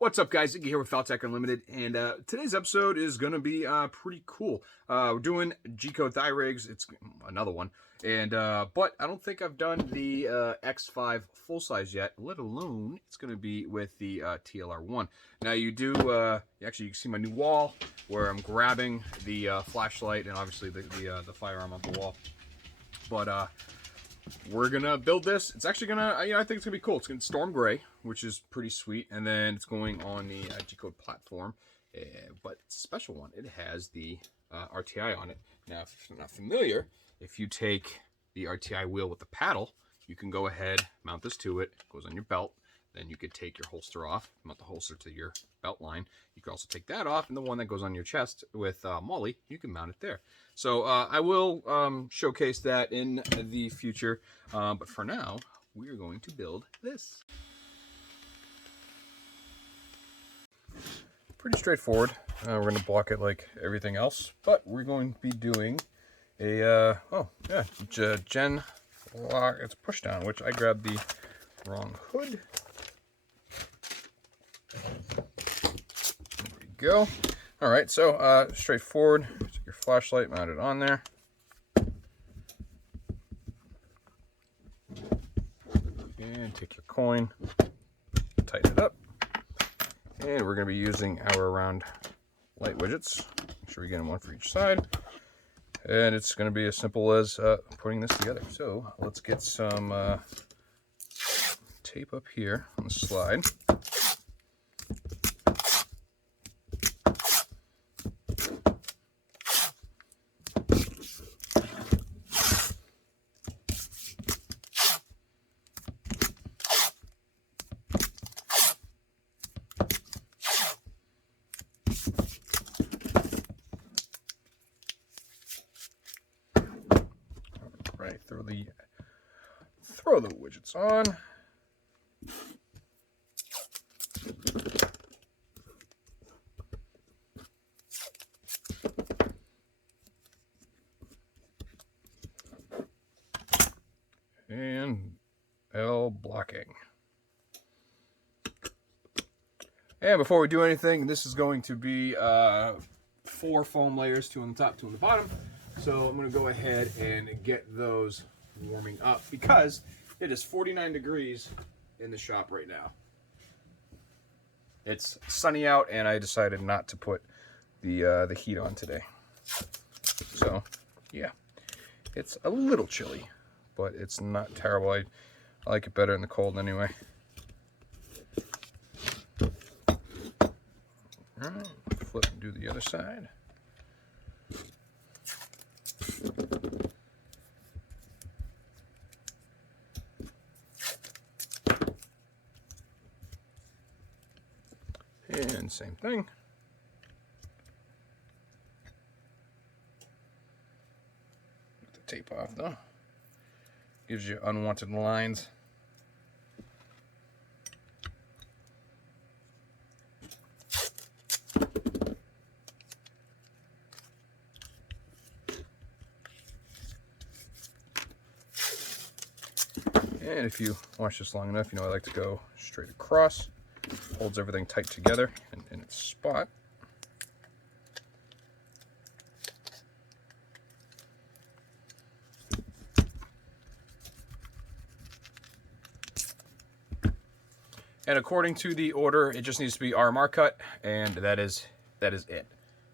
What's up, guys? Ziggy here with Faltacunlimited, and today's episode is going to be pretty cool. We're doing Gcode thigh rigs. It's another one, and but I don't think I've done the X5 full size yet, let alone it's going to be with the TLR1. Now you do, actually you can see my new wall where I'm grabbing the flashlight and obviously the firearm off the wall, but we're gonna build this. It's actually gonna, I think it's gonna be cool. It's gonna storm gray, which is pretty sweet, and then it's going on the Gcode platform. But it's a special one. It has the RTI on it. Now, if you're not familiar, if you take the RTI wheel with the paddle, you can go ahead, mount this to it. It goes on your belt. Then you could take your holster off, mount the holster to your belt line. You could also take that off, and the one that goes on your chest with Molly, you can mount it there. So I will showcase that in the future, but for now, we are going to build this. Pretty straightforward. We're going to block it like everything else, but we're going to be doing a, Gen lock. It's push down, which I grabbed the wrong hood. There we go. All right, so straightforward. Take your flashlight, mount it on there. And take your coin, tighten it up. And we're going to be using our round light widgets. Make sure we get them one for each side. And it's going to be as simple as putting this together. So let's get some tape up here on the slide. Right, throw the widgets on. And L blocking. And before we do anything, this is going to be 4 foam layers, 2 on the top, 2 on the bottom. So I'm going to go ahead and get those warming up because it is 49 degrees in the shop right now. It's sunny out, and I decided not to put the heat on today. So yeah, it's a little chilly, but it's not terrible. I like it better in the cold anyway. All right, flip and do the other side. And same thing. Get the tape off though. Gives you unwanted lines. And if you watch this long enough, you know I like to go straight across. Holds everything tight together in its spot. And according to the order, it just needs to be RMR cut, and that is it.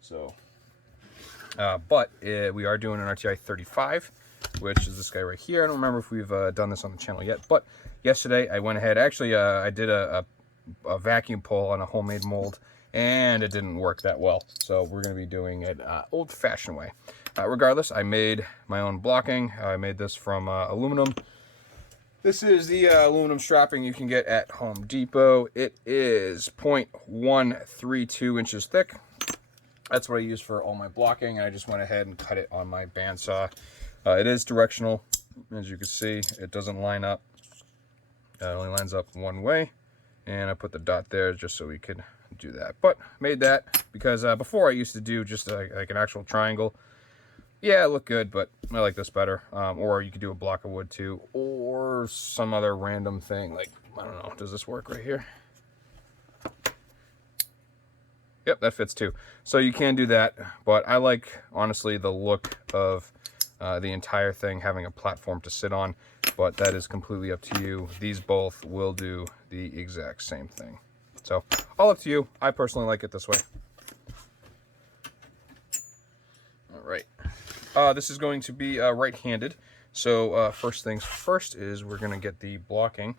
So, but we are doing an RTI 35. Which is this guy right here. I don't remember if we've done this on the channel yet, but yesterday I went ahead, actually I did a vacuum pull on a homemade mold, and it didn't work that well. So we're going to be doing it old-fashioned way. Regardless, I made my own blocking. I made this from aluminum. This is the aluminum strapping you can get at Home Depot. It is 0.132 inches thick. That's what I use for all my blocking, and I just went ahead and cut it on my bandsaw. It is directional, as you can see. It doesn't line up. It only lines up one way, and I put the dot there just so we could do that. But made that because before I used to do just like an actual triangle. Yeah, it looked good, but I like this better. Or you could do a block of wood too, or some other random thing. Like, I don't know, does this work right here? Yep, that fits too. So you can do that, but I like, honestly, the look of the entire thing having a platform to sit on, but that is completely up to you. These both will do the exact same thing. So, all up to you. I personally like it this way. All right. This is going to be right-handed. So, first things first is we're going to get the blocking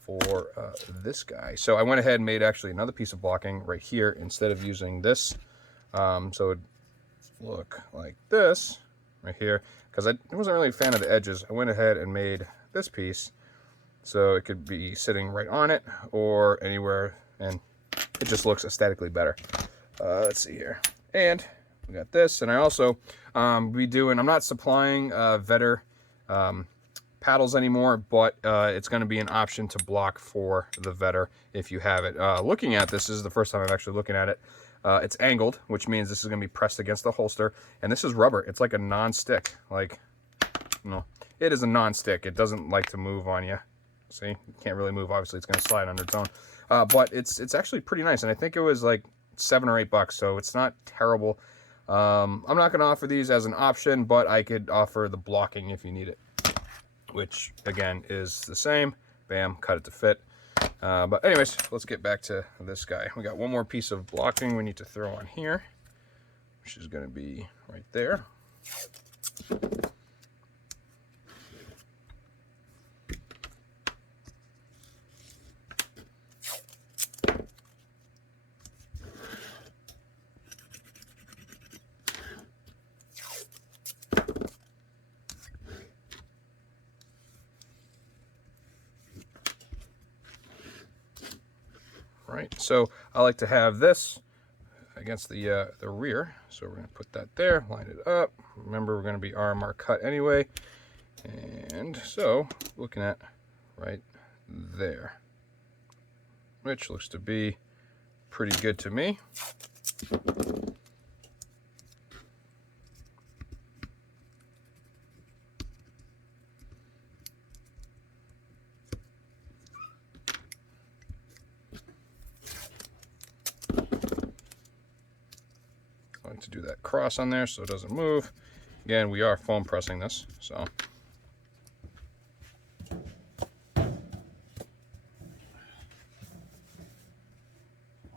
for this guy. So I went ahead and made actually another piece of blocking right here instead of using this. So it look like this right here, because I wasn't really a fan of the edges. I went ahead and made this piece so it could be sitting right on it or anywhere, and it just looks aesthetically better. Let's see here. And we got this, and I also I'm not supplying Vetter paddles anymore, but it's going to be an option to block for the Vetter if you have it. Looking at this is the first time I'm actually looking at it. It's angled, which means this is going to be pressed against the holster, and this is rubber. It's like a non-stick. Like, it is a non-stick. It doesn't like to move on you. See, you can't really move. Obviously, it's going to slide under its own. But it's actually pretty nice, and I think it was like $7 or $8, so it's not terrible. I'm not going to offer these as an option, but I could offer the blocking if you need it, which again is the same. Bam, cut it to fit. But anyways, let's get back to this guy. We got one more piece of blocking we need to throw on here, which is going to be right there. Right, so I like to have this against the rear, so we're going to put that there, line it up. Remember, we're going to be RMR cut anyway, and so looking at right there, which looks to be pretty good to me. To do that cross on there so it doesn't move. Again, we are foam pressing this, so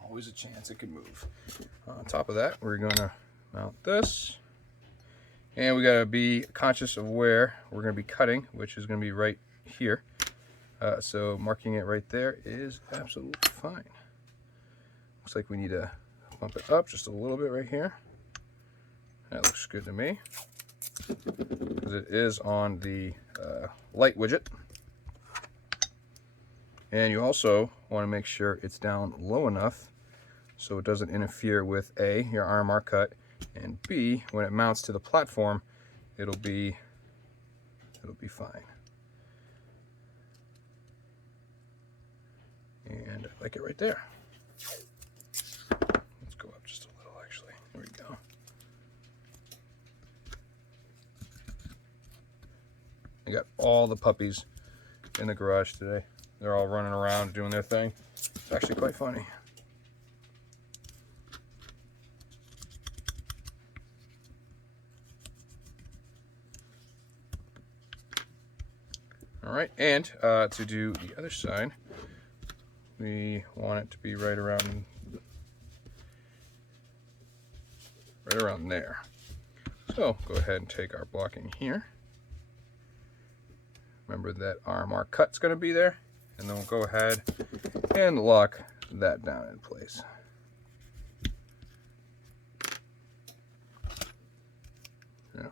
always a chance it could move. On top of that, we're going to mount this, and we got to be conscious of where we're going to be cutting, which is going to be right here. So marking it right there is absolutely fine. Looks like we need to bump it up just a little bit right here. That looks good to me, because it is on the light widget. And you also want to make sure it's down low enough so it doesn't interfere with A, your RMR cut, and B, when it mounts to the platform, it'll be fine. And I like it right there. Let's go up just a little, actually. There we go. I got all the puppies in the garage today. They're all running around doing their thing. It's actually quite funny. All right, and to do the other side, we want it to be right around there. So go ahead and take our blocking here. Remember that RMR cut's going to be there, and then we'll go ahead and lock that down in place. No,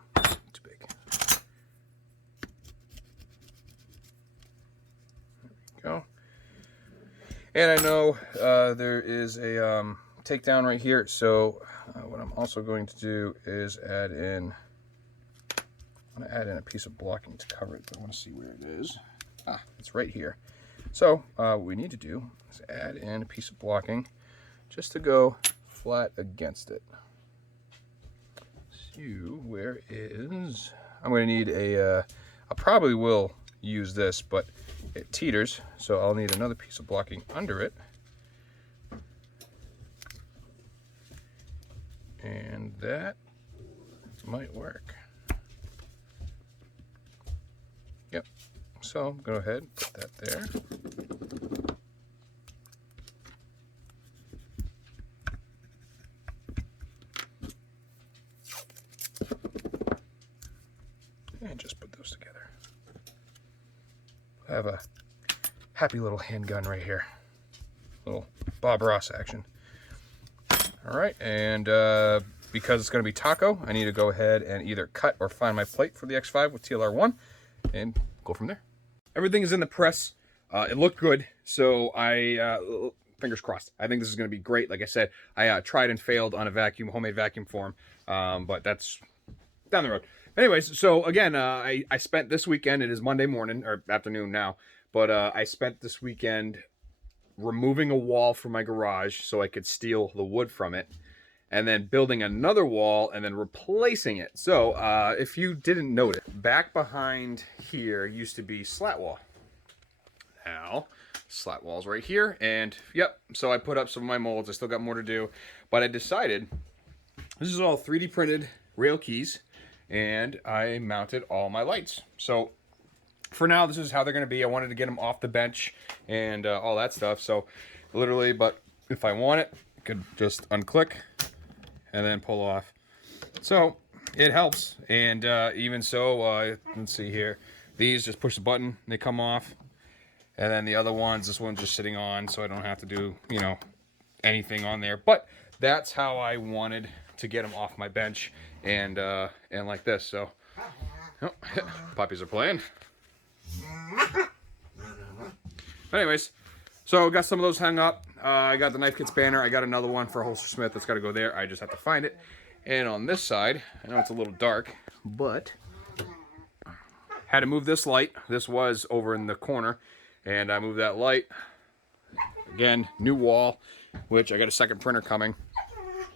too big. There we go. And I know there is a takedown right here, so what I'm also going to do is add in a piece of blocking to cover it, but I want to see where it is. It's right here. So what we need to do is add in a piece of blocking just to go flat against it. So where is, I'm going to need I probably will use this, but it teeters, so I'll need another piece of blocking under it. And that might work. Yep. So go ahead, put that there. And just put those together. I have a happy little handgun right here. Little Bob Ross action. All right, and because it's going to be taco, I need to go ahead and either cut or find my plate for the X5 with TLR1 and go from there. Everything is in the press. It looked good, so fingers crossed. I think this is going to be great. Like I said, I tried and failed on a homemade vacuum form, but that's down the road. Anyways, so again, I spent this weekend, it is Monday morning, or afternoon now, but I spent this weekend removing a wall from my garage so I could steal the wood from it, and then building another wall and then replacing it. So if you didn't notice, back behind here used to be slat wall. Now, slat wall's right here, and yep, so I put up some of my molds. I still got more to do, but I decided this is all 3D printed rail keys, and I mounted all my lights. So for now, this is how they're going to be. I wanted to get them off the bench and all that stuff. So literally, but if I want it, I could just unclick and then pull off. So it helps. And even so, let's see here. These just push the button, they come off. And then the other ones, this one's just sitting on, so I don't have to do, you know, anything on there. But that's how I wanted to get them off my bench and like this. So, oh, puppies are playing. But anyways, so got some of those hung up. I got the knife kit spanner. I got another one for Holster Smith that's got to go there. I just have to find it. And on this side, I know it's a little dark, but had to move this light. This was over in the corner, and I moved that light. Again, new wall, which I got a second printer coming.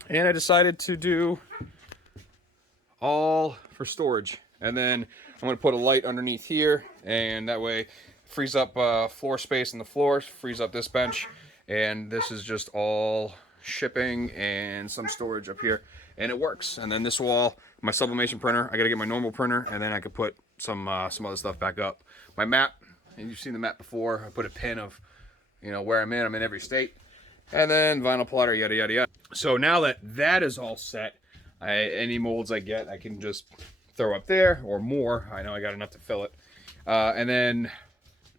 And I decided to do all for storage. And then I'm going to put a light underneath here, and that way frees up floor space in the floor, frees up this bench, and this is just all shipping and some storage up here, and it works. And then this wall, my sublimation printer, I got to get my normal printer, and then I could put some other stuff back up. My map, and you've seen the map before, I put a pin of, you know, where I'm in every state, and then vinyl plotter, yada yada yada. So now that that is all set, any molds I get, I can just throw up there or more. I know I got enough to fill it. And then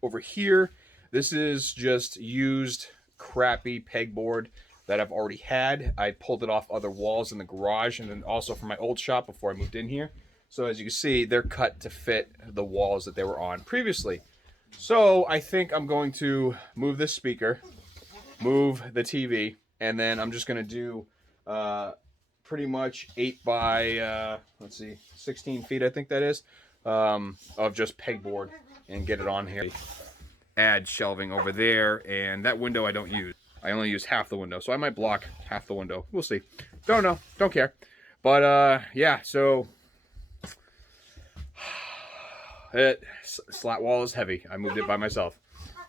over here, this is just used crappy pegboard that I've already had. I pulled it off other walls in the garage, and then also from my old shop before I moved in here. So as you can see, they're cut to fit the walls that they were on previously. So I think I'm going to move this speaker, move the TV, and then I'm just going to do pretty much 8 by, let's see, 16 feet, I think that is, of just pegboard, and get it on here. Add shelving over there, and that window I don't use. I only use half the window, so I might block half the window. We'll see. Don't know. Don't care. But, yeah, so slat wall is heavy. I moved it by myself.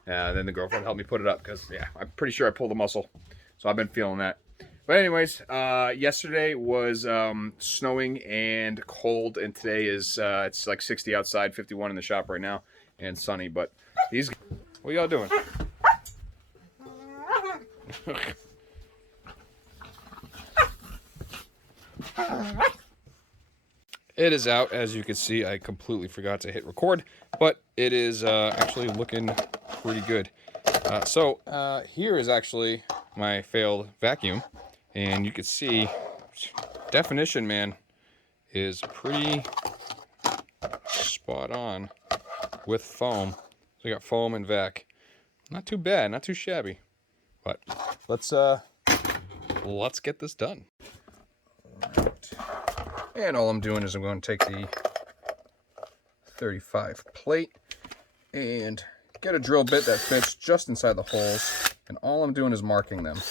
Then the girlfriend helped me put it up because, yeah, I'm pretty sure I pulled a muscle. So I've been feeling that. But anyways, yesterday was snowing and cold, and today is it's like 60 outside, 51 in the shop right now, and sunny. But these, what y'all doing? It is out, as you can see. I completely forgot to hit record, but it is actually looking pretty good. So here is actually my failed vacuum. And you can see, definition, man, is pretty spot on with foam. So we got foam and vac. Not too bad, not too shabby. But let's get this done. All right. And all I'm doing is I'm going to take the 35 plate and get a drill bit that fits just inside the holes. And all I'm doing is marking them.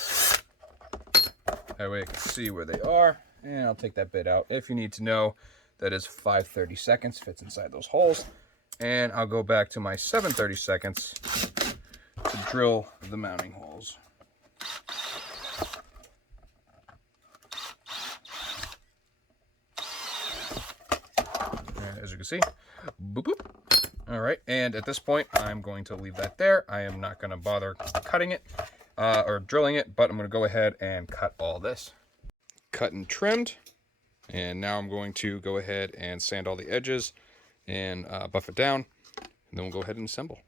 That way I can see where they are, and I'll take that bit out. If you need to know, that is 5/32, fits inside those holes. And I'll go back to my 7/32 to drill the mounting holes. as you can see. Boop, boop. All right, and at this point, I'm going to leave that there. I am not going to bother cutting it or drilling it, but I'm going to go ahead and cut all this. Cut and trimmed, and now I'm going to go ahead and sand all the edges and buff it down, and then we'll go ahead and assemble.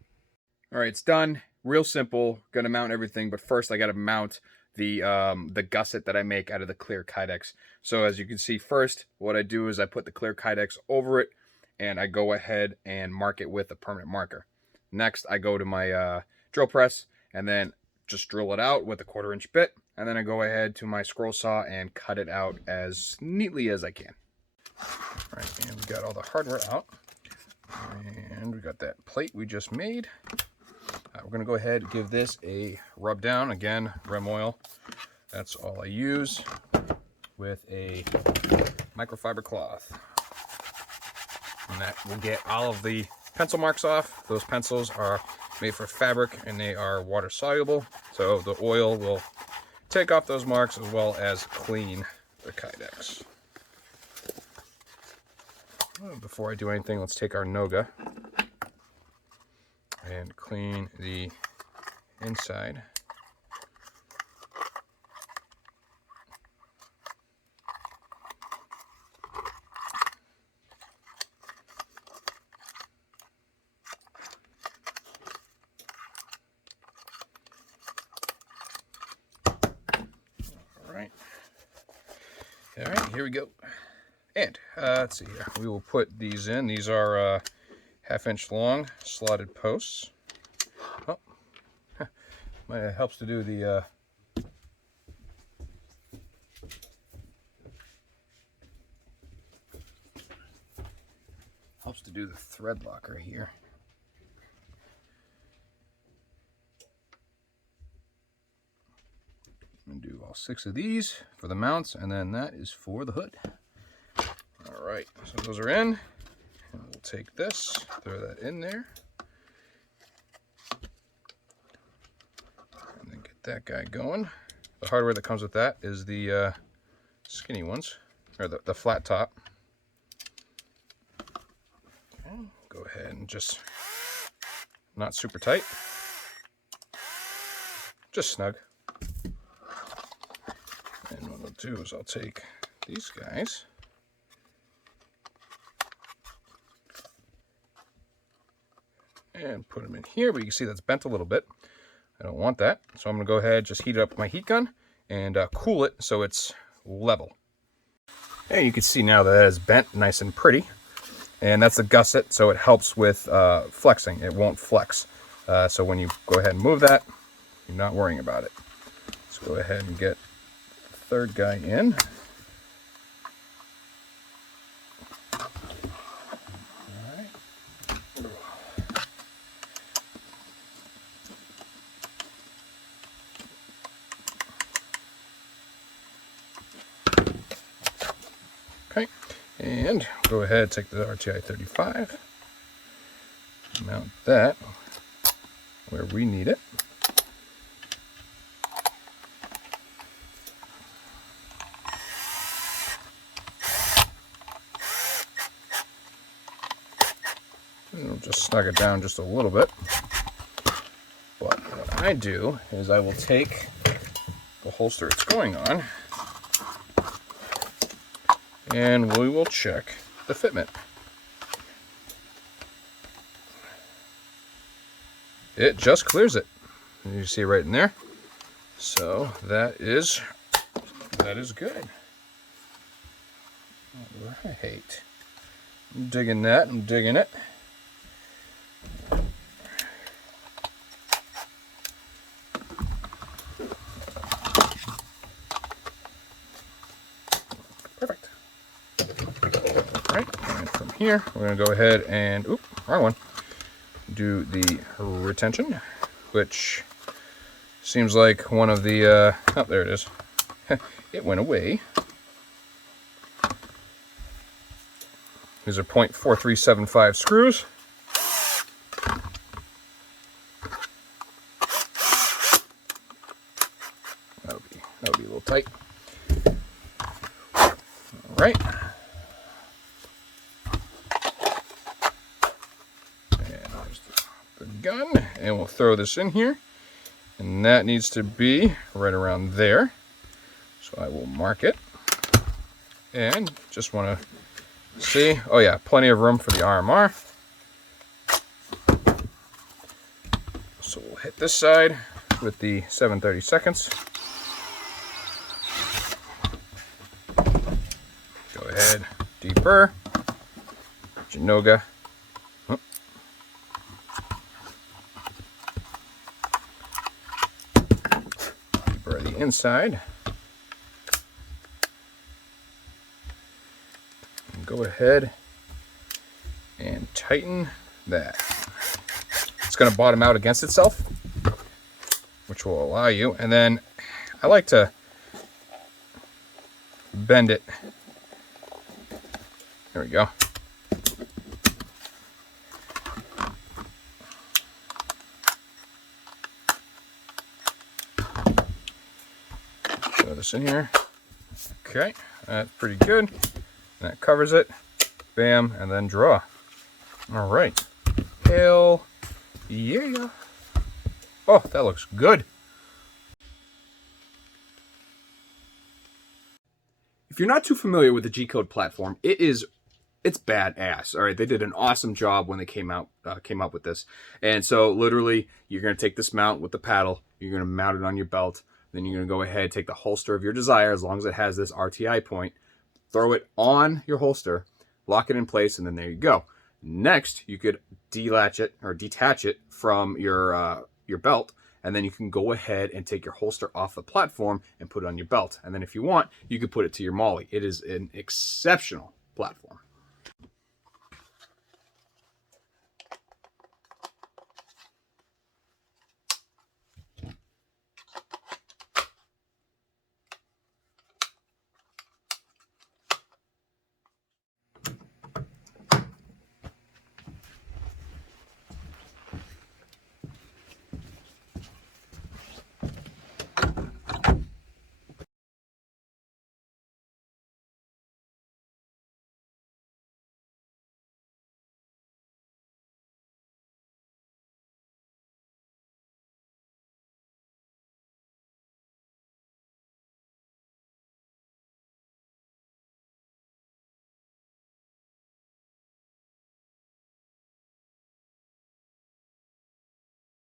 All right, it's done. Real simple. Going to mount everything, but first I got to mount the gusset that I make out of the clear Kydex. So as you can see, first what I do is I put the clear Kydex over it, and I go ahead and mark it with a permanent marker. Next, I go to my drill press and then just drill it out with a 1/4-inch bit, and then I go ahead to my scroll saw and cut it out as neatly as I can. All right, and we got all the hardware out, and we got that plate we just made. We're going to go ahead and give this a rub down. Again, Rem oil. That's all I use, with a microfiber cloth. And that will get all of the pencil marks off. Those pencils are made for fabric and they are water soluble. So the oil will take off those marks as well as clean the Kydex. Before I do anything, let's take our Noga and clean the inside. All right, here we go. And let's see here. We will put these in. These are 1/2-inch long slotted posts. Oh, it helps to do the thread locker here. I'm gonna do all 6 of these for the mounts, and then that is for the hood. All right, so those are in. And we'll take this, throw that in there, and then get that guy going. The hardware that comes with that is the skinny ones, or the flat top. Okay, go ahead and just, not super tight, just snug. And what I'll do is I'll take these guys and put them in here, but you can see that's bent a little bit. I don't want that, so I'm going to go ahead, just heat it up with my heat gun and cool it so it's level. And you can see now that it is bent nice and pretty, and that's the gusset, so it helps with flexing. It won't flex, so when you go ahead and move that, you're not worrying about it. Let's go ahead and get the third guy in. Okay, and go ahead, take the RTI 35, mount that where we need it. And we'll just snug it down just a little bit. But what I do is I will take the holster it's going on, and we will check the fitment. It just clears it. You see right in there. So that is good. All right. I'm digging that. I'm digging it. Perfect. All right, and from here, we're going to go ahead and, oop, wrong one, do the retention, which seems like one of the, oh, there it is. It went away. These are 0.4375 screws. That'll be a little tight. All right. the gun, and we'll throw this in here. And that needs to be right around there. So I will mark it. And just want to see, oh yeah, plenty of room for the RMR. So we'll hit this side with the 7/32. Go ahead, deeper. Janoga. Deeper the inside. And go ahead and tighten that. It's going to bottom out against itself, which will allow you. And then I like to bend it. There we go. Throw this in here. Okay, that's pretty good. That covers it. Bam, and then draw. All right. Hell yeah. Oh, that looks good. If you're not too familiar with the Gcode platform, it's badass. All right, they did an awesome job when they came up with this. And so literally, you're going to take this mount with the paddle, you're going to mount it on your belt, then you're going to go ahead, take the holster of your desire, as long as it has this RTI point, throw it on your holster, lock it in place, and then there you go. Next, you could delatch it or detach it from your belt, and then you can go ahead and take your holster off the platform and put it on your belt. And then if you want, you could put it to your molly. It is an exceptional platform.